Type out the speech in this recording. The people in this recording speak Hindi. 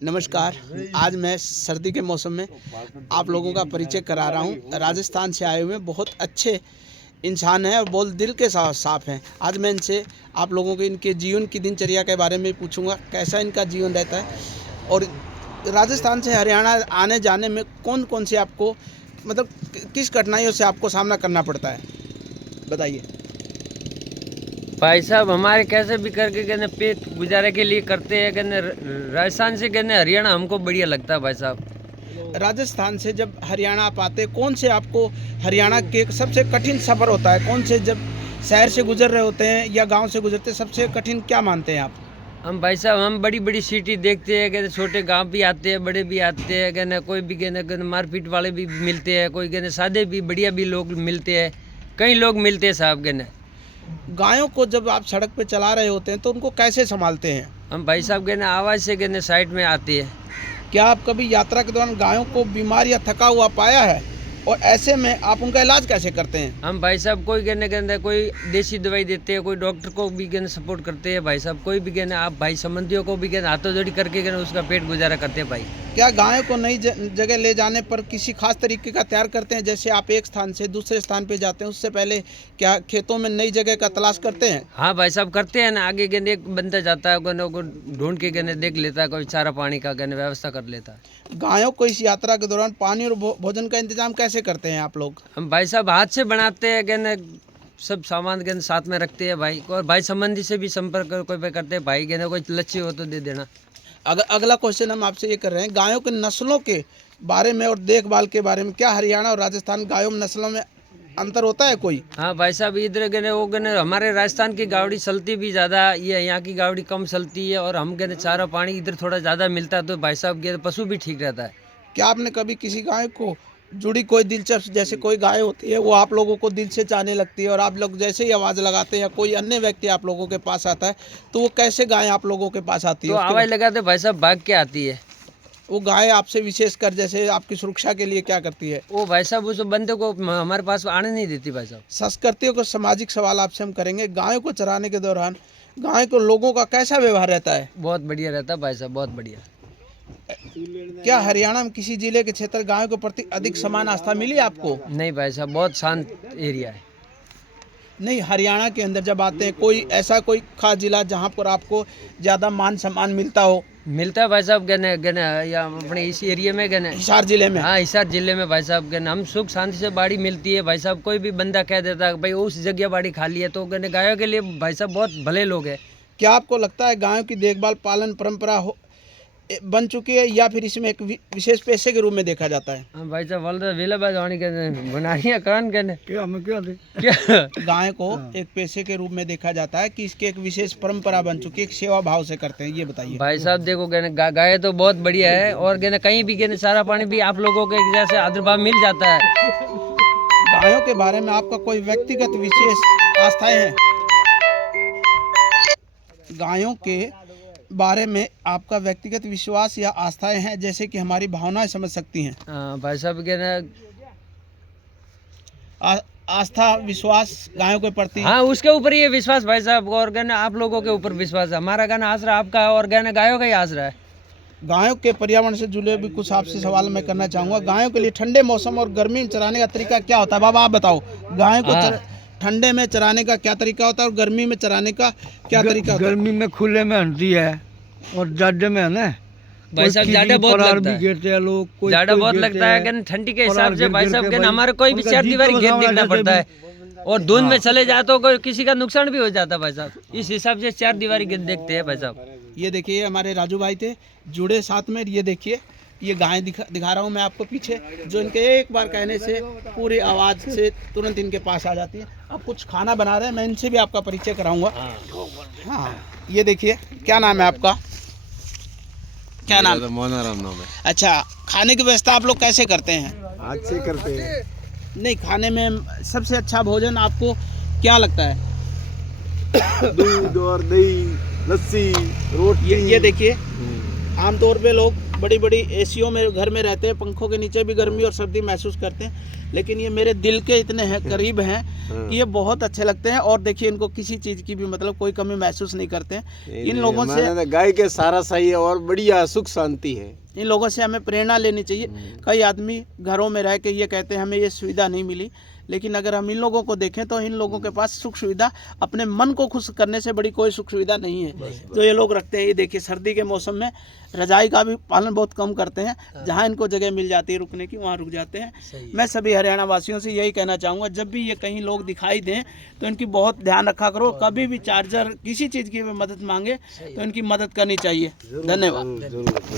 नमस्कार। आज मैं सर्दी के मौसम में आप लोगों का परिचय करा रहा हूँ। राजस्थान से आए हुए बहुत अच्छे इंसान हैं और बहुत दिल के साफ हैं। आज मैं इनसे आप लोगों के इनके जीवन की दिनचर्या के बारे में पूछूंगा, कैसा इनका जीवन रहता है और राजस्थान से हरियाणा आने जाने में कौन कौन से आपको मतलब किस कठिनाइयों से आपको सामना करना पड़ता है, बताइए। भाई साहब हमारे कैसे भी करके कहने पेट गुजारे के लिए करते हैं। कहने राजस्थान से कहने हरियाणा हमको बढ़िया लगता है भाई साहब। राजस्थान से जब हरियाणा आप आते हैं, कौन से आपको हरियाणा के सबसे कठिन सफ़र होता है? कौन से जब शहर से गुजर रहे होते हैं या गांव से गुजरते हैं, सबसे कठिन क्या मानते हैं आप? हम भाई साहब हम बड़ी बड़ी सिटी देखते हैं। कहते छोटे गांव भी आते हैं, बड़े भी आते हैं। कहने कोई भी कहने मारपीट वाले भी मिलते हैं, कोई कहने सादे भी बढ़िया भी लोग मिलते हैं, कई लोग मिलते हैं साहब। कहने गायों को जब आप सड़क पे चला रहे होते हैं तो उनको कैसे संभालते हैं? हम भाई साहब कहने आवाज़ से कहने साइड में आते हैं। क्या आप कभी यात्रा के दौरान गायों को बीमार या थका हुआ पाया है और ऐसे में आप उनका इलाज कैसे करते हैं? हम भाई साहब कोई कहने के अंदर कोई देसी दवाई देते हैं, कोई डॉक्टर को भी कहने सपोर्ट करते हैं भाई साहब। कोई भी कहने आप भाई संबंधियों को भी कहने हाथों जोड़ी करके कहने उसका पेट गुजारा करते हैं भाई। क्या गायों को नई जगह ले जाने पर किसी खास तरीके का तैयार करते हैं? जैसे आप एक स्थान से दूसरे स्थान पे जाते हैं, उससे पहले क्या खेतों में नई जगह का तलाश करते हैं? हाँ भाई साहब करते हैं ना। आगे कहने एक बंदा जाता है, कहने को ढूंढ के कहने देख लेता है, कोई चारा पानी का कहने व्यवस्था कर लेता है। गायों को इस यात्रा के दौरान पानी और भोजन का इंतजाम कैसे करते हैं आप लोग? हम भाई साहब हाथ से बनाते हैं, कहने सब सामान कहने साथ में रखते हैं भाई। और भाई संबंधी से भी संपर्क कोई पे करते हैं भाई, कहने कोई लच्छी हो तो दे देना। अगला क्वेश्चन हम आपसे ये कर रहे हैं, गायों के नस्लों के बारे में और देखभाल के बारे में। क्या हरियाणा और राजस्थान गायों में नस्लों में अंतर होता है कोई? हाँ भाई साहब इधर कहने वो कहने हमारे राजस्थान की गावड़ी चलती भी ज़्यादा, ये यहाँ की गावड़ी कम चलती है। और हम कहने चारा पानी इधर थोड़ा ज़्यादा मिलता है, तो भाई साहब के पशु भी ठीक रहता है। क्या आपने कभी किसी गाय को जुड़ी कोई दिलचस्प, जैसे कोई गाय होती है वो आप लोगों को दिल से चाहने लगती है और आप लोग जैसे ही आवाज़ लगाते हैं या कोई अन्य व्यक्ति आप लोगों के पास आता है तो वो कैसे गाय आप लोगों के पास आती है? तो आवाज़ लगाते भाई साहब भाग के आती है। वो गाय आपसे विशेष कर जैसे आपकी सुरक्षा के लिए क्या करती है? वो भाई साहब उस बंदे को हमारे पास आने नहीं देती भाई साहब। संस्कृतियों को सामाजिक सवाल आपसे हम करेंगे। गायों को चराने के दौरान गाय को लोगों का कैसा व्यवहार रहता है? बहुत बढ़िया रहता है भाई साहब, बहुत बढ़िया। क्या हरियाणा में किसी जिले के क्षेत्र गायों के प्रति अधिक समान आस्था मिली आपको? नहीं भाई साहब बहुत शांत एरिया है। नहीं, हरियाणा के अंदर जब आते हैं कोई ऐसा कोई खास जिला जहाँ पर आपको ज़्यादा मान सम्मान मिलता हो? मिलता है भाई साहब गने गने या अपने इस एरिया में गने हिसार जिले में? हाँ हिसार जिले में भाई साहब गने हम सुख शांति से बाड़ी मिलती है भाई साहब। कोई भी बंदा कह देता है भाई उस जगह बाड़ी खाली है, तो गने गायों के लिए भाई साहब बहुत भले लोग हैं। क्या आपको लगता है गायों की देखभाल पालन परंपरा बन चुकी है या फिर इसमें एक विशेष पेशे के रूप में देखा जाता है? हाँ भाई साहब वाला वेला बाजवानी कहने बनाइए कान कहने क्या गाय को एक पेशे के रूप में देखा जाता है कि इसकी एक विशेष परंपरा बन चुकी है, एक सेवा भाव से करते हैं, ये बताइए। भाई साहब देखो कहने गाय तो बहुत बढ़िया है और कहने कहीं भी कहने सारा पानी भी आप लोगों के जैसे आदरभाव मिल जाता है। गायों के बारे में आपका कोई व्यक्तिगत विशेष आस्थाएं हैं? गायों के बारे में आपका व्यक्तिगत विश्वास या आस्थाएं हैं जैसे कि हमारी भावनाएं समझ सकती हैं? हाँ भाई साहब कहने आस्था विश्वास गायों के प्रति। हाँ उसके ऊपर ये विश्वास भाई साहब, और कहने आप लोगों के ऊपर विश्वास है। हमारा कहना आसरा आपका और कहने गायों का ही आसरा है। गायों के पर्यावरण से जुड़े भी कुछ आपसे सवाल मैं करना चाहूँगा। गायों के लिए ठंडे मौसम और गर्मी में चराने का तरीका क्या होता है? बाबा आप बताओ, गायों को ठंडे में चराने का क्या तरीका होता है और गर्मी में चराने का क्या तरीका होता है? गर्मी में खुले में हंसती है और जाड़े में है ना भाई साहब जाड़ा बहुत लगता है, गिरते हैं लोग, जाड़ा बहुत लगता है। कहने ठंडी के हिसाब से भाई साहब कहने हमारे कोई भी चार दीवारी घेर देखना पड़ता है और धुंध में चले जाए तो कोई किसी का नुकसान भी हो जाता है भाई साहब। इस हिसाब से चार दीवारी घेर देखते हैं भाई साहब। ये देखिए हमारे राजू भाई थे जुड़े साथ में। ये देखिए ये गाय दिखा रहा हूँ मैं आपको पीछे, जो इनके एक बार कहने से पूरी आवाज़ से तुरंत इनके पास आ जाती है। अब कुछ खाना बना रहे हैं, मैं इनसे भी आपका परिचय कराऊंगा। हाँ ये देखिए, क्या नाम है आपका? क्या नाम? मोनाराम नाम है। अच्छा, खाने की व्यवस्था आप लोग कैसे करते हैं? आज से करते हैं। नहीं, खाने में सबसे अच्छा भोजन आपको क्या लगता है? दूध और दही, लस्सी, रोटी। ये देखिए आमतौर पे लोग बड़ी बड़ी एसीओ में घर में रहते हैं, पंखों के नीचे भी गर्मी और सर्दी महसूस करते हैं, लेकिन ये मेरे दिल के इतने हैं करीब हैं कि ये बहुत अच्छे लगते हैं। और देखिए इनको किसी चीज़ की भी मतलब कोई कमी महसूस नहीं करते हैं। इन लोगों से गाय के सारा सही है और बढ़िया सुख शांति है। इन लोगों से हमें प्रेरणा लेनी चाहिए। कई आदमी घरों में रह के ये कहते हैं हमें ये सुविधा नहीं मिली, लेकिन अगर हम इन लोगों को देखें तो इन लोगों के पास सुख सुविधा, अपने मन को खुश करने से बड़ी कोई सुख सुविधा नहीं है जो ये लोग रखते हैं। ये देखिए सर्दी के मौसम में रजाई का भी पालन बहुत कम करते हैं, जहाँ इनको जगह मिल जाती है रुकने की वहाँ रुक जाते हैं। मैं सभी हरियाणा वासियों से यही कहना चाहूँगा, जब भी ये कहीं लोग दिखाई दें तो इनकी बहुत ध्यान रखा करो। कभी भी चार्जर किसी चीज़ की भी मदद मांगे तो इनकी मदद करनी चाहिए। धन्यवाद।